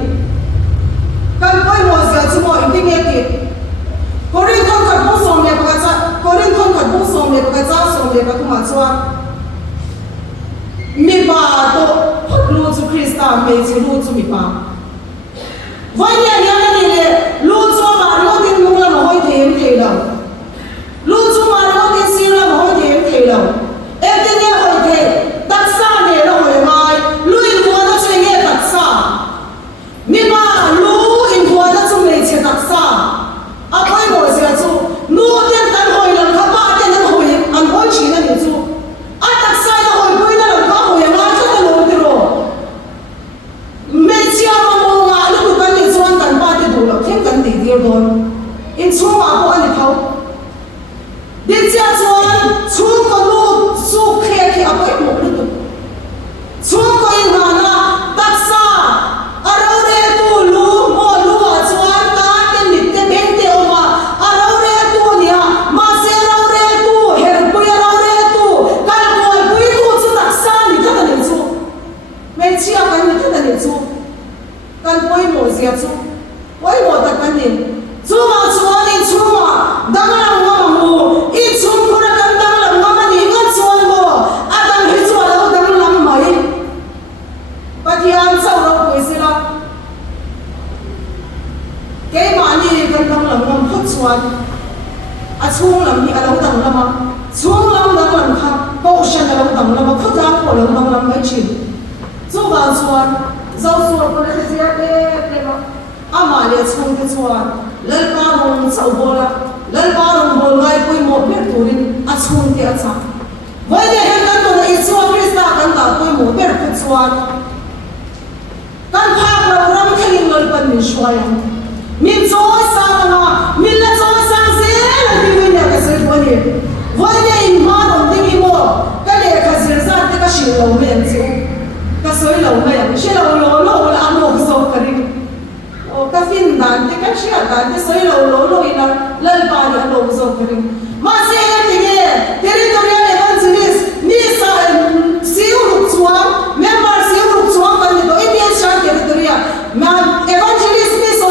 cái bùi một giờ xuống mà in tiếng nghe thì, có riêng con cần bút xong này bác cha, có riêng con cần bút xong này bác cha xong này bác cũng mà cho, mi ba to hot lu zu Krista me zu lu zu mi ba, với nhà nhà này nè, lu cho bà lu tin mông là hỏi thêm thầy đâu. Lu chú mà nó tiên xin là hỏi thêm thầy đâu em tiên nghe hỏi thầy đặt xa này nó hỏi mai lu in vua nó chơi nghe đặt xa mi mà lu in vua nó chung lấy chơi đặt xa à quay bỏ ra chú lu tiên tận hỏi làm khá ba tiên nó hỏi ăn hỏi chỉ là điều chú à đặt xa nó hỏi quay nó làm khá hỏi mà cho nó lộn đi rồi mấy chia mà mong mà lúc tụi con đi xuống cần ba thì đủ là thêm cần tỷ tiêu rồi in xuống mà có anh thấu đi cha chuan xuống con lu su khe thì áp ấy một lúc xuống con in hà na đặt xa ở đâu đây tu lu mua lu à chuan ta tên nít tên bên tên ông à ở đâu đây tu nhỉ mà sẽ đâu đây tu hẹn bữa đâu đây tu cái con bữa tu chú đặt xa thì thật là nhiều chú mấy chia cái thì thật là nhiều chú cái bữa một giờ chú bữa một đặt cái gì chú mà chuan đi chú mà đang làm ngon mà mua ít xuống cũng là cần đang làm ngon mà đi ngon chuan mua à đang hết chuan đâu đang làm mấy bắt thì ăn sau đâu quay xí đâu cái mà đi cần đang làm ngon hot chuan à xuống làm đi à đâu đang làm mà xuống làm đang làm khác câu chuyện là đâu đang làm mà khóc ra của đâu đang làm mấy chuyện chú vào chuan rau chuan có cái gì đấy mà à mà đi xuống cái chuan lần ba hôm sau bola lần ba hôm bol ngay quay một biết turin à xuống thì à sao với để hết cái tuần này xuống Krista cần ta quay một biết cái chuan cần phá ra ram khelin lần ban mình xoay mình xoay sang na mình là xoay sang dễ là đi với nhà cái sự quan niệm với để mà đồng tình im mô cái để cái sự ra thì cái sự lâu mấy anh chị cái sự lâu mấy anh chị lâu là ăn một số cái gì cái phim đàn thì các chị đàn thì soi lâu là lần ba thì lâu rồi cái mà sẽ cái gì territorial evangelist ni sa siêu lục member siêu lục cái gì đó ít sang territorial mà evangelist ni so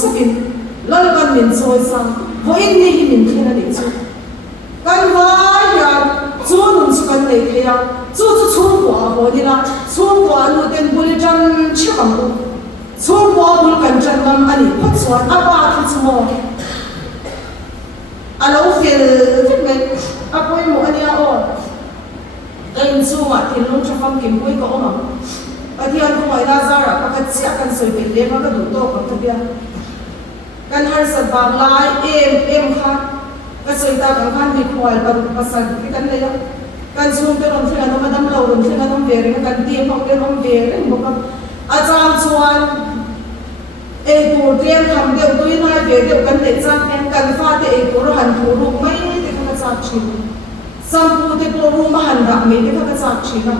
sakin lalkan min soi sang voin ni hi min thena ni chu kan vai ya chu nun chu kan nei thea chu chu chu kwa ho ni la chu kwa nu ten bul jan chakam ko chu kwa bul kan jan lam ani phot chuan apa thu chu mo alo fel men apoi mo ania o kan chu ma tin lung chafam kim pui ko oma pathian ko mai la zara ka chia kan soi pe le ma ka du to ka tabia kan har sa ba lai em kha ka soi ta kan khan mi khwal pa pasan ki kan le kan zum te ron thela no madam lo ron thela no ve re kan ti phok te ron ve re mo ka a chang chuan e tur triam tham deu tu nai ve deu kan le chang kan fa te e tur han thu ru mai te ka chak chi sampu te ko ru ma han ra me te ka chak chi na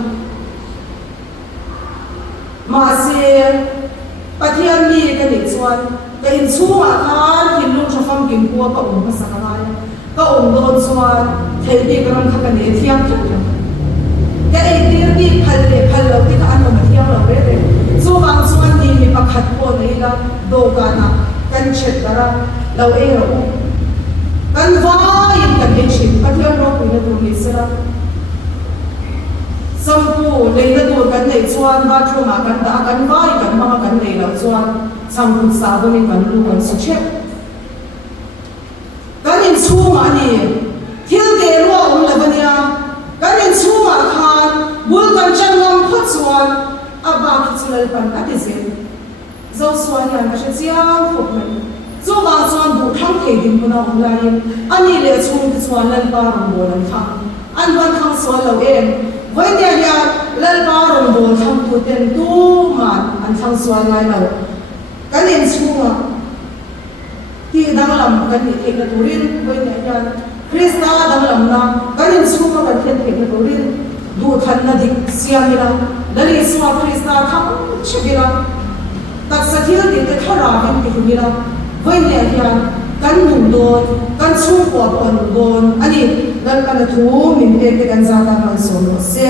ma se pathian mi ka ni chuan ka in chunga khan hin lung thafam kim ko ka ka sakalai ka don chuan thei bi ka ram kha ka ne thiam thuk ka e dir bi phal le phal lo ti ka an ma thiam lo re chu bang chuan ni mi pakhat ko nei la do ka na kan chet tara lo e ro kan vai kan ne chin pathian ro ku ne du ni sara sampu leina tur kan nei chuan ba thuma kan da kan vai kan ma kan nei lo chuan sampu sa bo ni kan lu kan su che kan in chuma ni thil ge ro om la bania kan in chuma khan bul kan changam phot chuan aba ki chulal pan ka ti zen zo suan yan ka che chiang phok mai zo ba chuan bu thang thei din puna om la ni ani le chung ti chuan lan ba rom bo lan thang an ban thang suan lo em với nhà nhà lên bao đồng bộ thằng tụi tiền tu mà anh thằng xoay ngay đầu cái niệm xua thì đang làm cái niệm thiệt là tụi riêng với nhà nhà Krista đang làm na cái niệm xua cái thiệt thiệt là tụi riêng đủ thân là đi xem như là lấy xua Krista thằng chưa biết là tất cả thứ thì cái thằng nào cũng như là với nhà nhà kan nung don kan chung ko pon don ani lan kan thu min te kan za ta man so no se